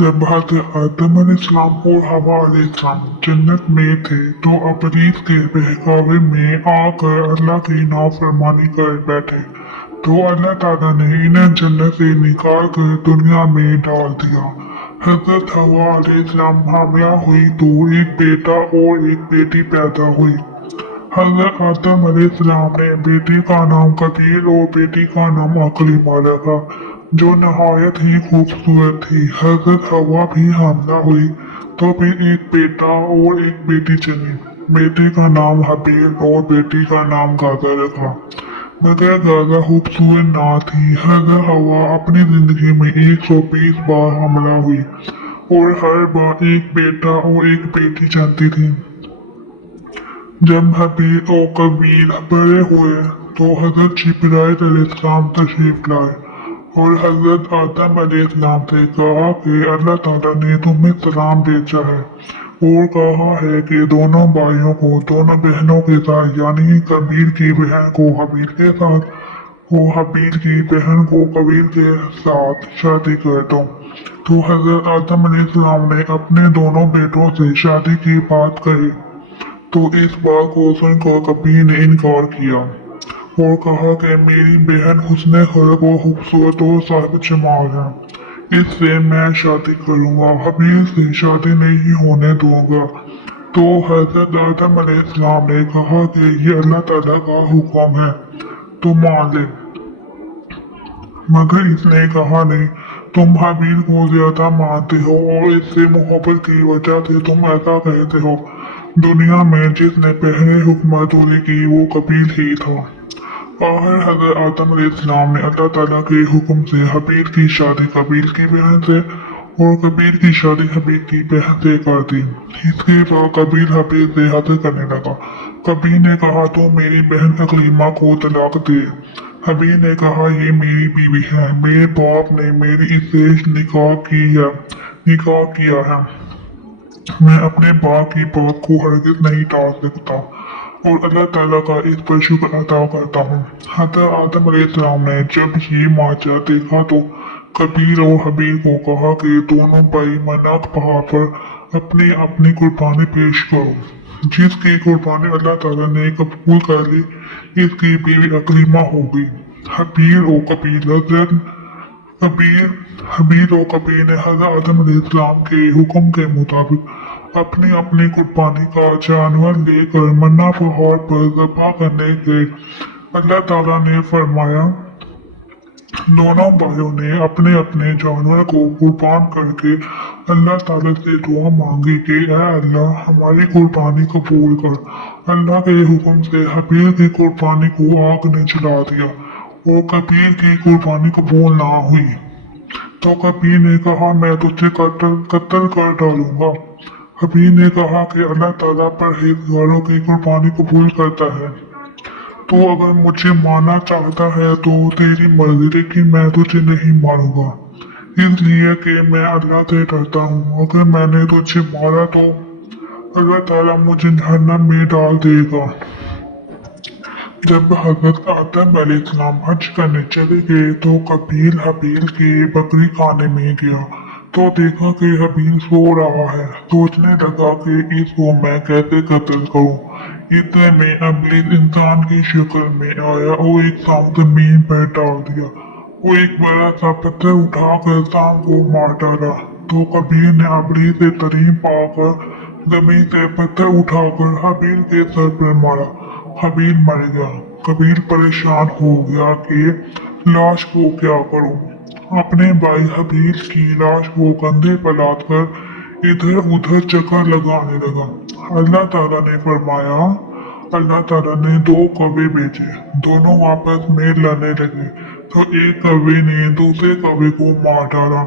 जब हज़रत आदम अलैहिस्सलाम और हवा अलैहिस्सलाम जन्नत में थे तो इब्लीस के बहकावे में आकर अल्लाह की नाफरमानी कर बैठे तो अल्लाह ताला ने इन्हें जन्नत से निकाल कर दुनिया में डाल दिया। हज़रत हवा अलैहिस्सलाम हामिला हुई तो एक बेटा और एक बेटी पैदा हुई। हज़रत आदम अलैहिस्सलाम ने बेटी का नाम कबीर और बेटी का नाम अकलीमा रखा, जो नहायत ही खूबसूरत थी। हज़रत हवा भी हामिला हुई तो फिर एक बेटा और एक बेटी जनी। बेटे का नाम हबील और बेटी का नाम गाज़ा रखा, मगर गाज़ा खूबसूरत ना थी। हज़रत हवा अपनी जिंदगी में 120 बार हामिला हुई और हर बार एक बेटा और एक बेटी जनती थी। जब हबील और कबील बड़े हुए तो हज़रत जिब्राइल अलैहिस्सलाम तशरीफ लाए और हज़रत आदम अलैहिस्सलाम से कहा कि अल्लाह ताला ने तुम्हें सलाम भेजा है और कहा है कि दोनों भाइयों को दोनों बहनों के साथ यानी कबील की बहन को हबील के साथ और हबील की बहन को कबील के साथ शादी कर दो। तो हज़रत आदम अलैहिस्सलाम ने अपने दोनों बेटों से शादी की बात कही तो इस बात को सुनकर कबीर ने इनकार किया और कहा कि मेरी बहन हुस्न खल्क और खूबसूरत और साहिब जमाल है, इससे मैं शादी करूंगा, हबील से शादी नहीं होने दूंगा। तो हजरत आदम अलैहिस्सलाम ने कहा कि ये अल्लाह ताला का हुक्म है तो मान ले, मगर इसने कहा नहीं, तुम हबील को ज्यादा मानते हो और इससे मोहब्बत की वजह से तुम ऐसा कहते हो। दुनिया में जिसने पहले हुक्मरानी की वो कबील ही था। आखिर हज़रत आदम अलैहिस्सलाम ने अल्लाह ताला के हुक्म से हबील की शादी कबील की बहन से और कबील की शादी हबील की बहन से कर दी। इसके बाद कबील हबील से हद करने लगा। कबील ने कहा तो मेरी बहन अकलीमा को तलाक दे। हबील ने कहा ये मेरी बीवी है, मेरे बाप ने मेरी इससे निकाह किया है, मैं अपने बाप की बात को हरगिज नहीं टाल सकता और अल्लाह ताला का इस पर शुक्र अदा करता हूँ। हज़रत आदम अलैहिस्सलाम ने जब ये माजरा देखा तो कबील और हबील को कहा कि दोनों भाई मनाक पहाड़ पर अपनी अपनी कुर्बानी पेश करो। जिसकी कुर्बानी अल्लाह ताला ने कबूल कर ली इसकी बीवी अकलीमा होगी। हबील और कबील हजरत कबीर हबील और कबीर ने हज़रत आदम अलैहिस्सलाम के हुक्म के मुताबिक अपनी अपनी कुर्बानी का जानवर लेकर मन्ना पहाड़ पर ज़बह करने के अल्लाह ताला ने फरमाया। दोनों भाइयों ने अपने अपने जानवर को कुर्बान करके अल्लाह ताला से दुआ मांगी कि ऐ अल्लाह हमारी कुर्बानी कबूल कर। अल्लाह के हुक्म से हबील की कुर्बानी को आग ने जला दिया और कबीर की कुर्बानी कबूल ना हुई। तो कबीर ने कहा मैं तुझे कत्ल कर डालूंगा। हबील ने कहा कि अल्लाह ताला परहेजगारों की कुर्बानी कबूल करता है, तो अगर मुझे मारना चाहता है तो तेरी मर्जी, लेकिन मैं तुझे नहीं मारूंगा, इसलिए कि मैं अल्लाह से डरता हूँ। अगर मैंने तुझे मारा तो अल्लाह ताला मुझे जहन्नम में डाल देगा। जब हजरत आदम अलैहिस्सलाम हज करने चले गए तो कबील हबील के बकरी खाने में गया तो देखा कि हबील सो रहा है। सोचने लगा कि इसको मैं कैसे कत्ल करूं। इतने में इब्लीस इंसान की शक्ल में आया और एक सांप जमीन पर डाल दिया। वो एक बड़ा सा पत्थर उठाकर सांप को मार डाला। तो कबीर ने इब्लीस से तरीम पाकर जमीन से पत्थर उठाकर हबील के सर पर मारा। हबील मर गया। कबील परेशान हो गया कि लाश को क्या करूं। अपने भाई हबील की लाश को कंधे पर लादकर इधर उधर चक्कर लगाने लगा। अल्लाह ताला ने फरमाया, अल्लाह ताला ने दो कौवे भेजे, दोनों आपस में लड़ने लगे तो एक कौवे ने दूसरे कौवे को मार डाला।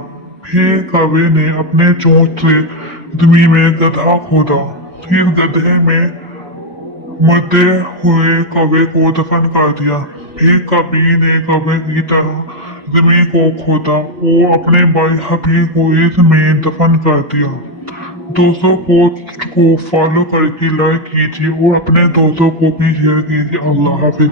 फिर कौवे ने अपने चोंच से जमीन में गड्ढा खोदा। इस गड्ढे में मरते हुए कौवे को दफन कर दिया। फिर कबीर ने कौवे की तरह जमीन को खोदा और अपने भाई हबील को इसमें दफन कर दिया। दोस्तों को फॉलो करके लाइक कीजिए और अपने दोस्तों को भी शेयर कीजिए। अल्लाह हाफिज।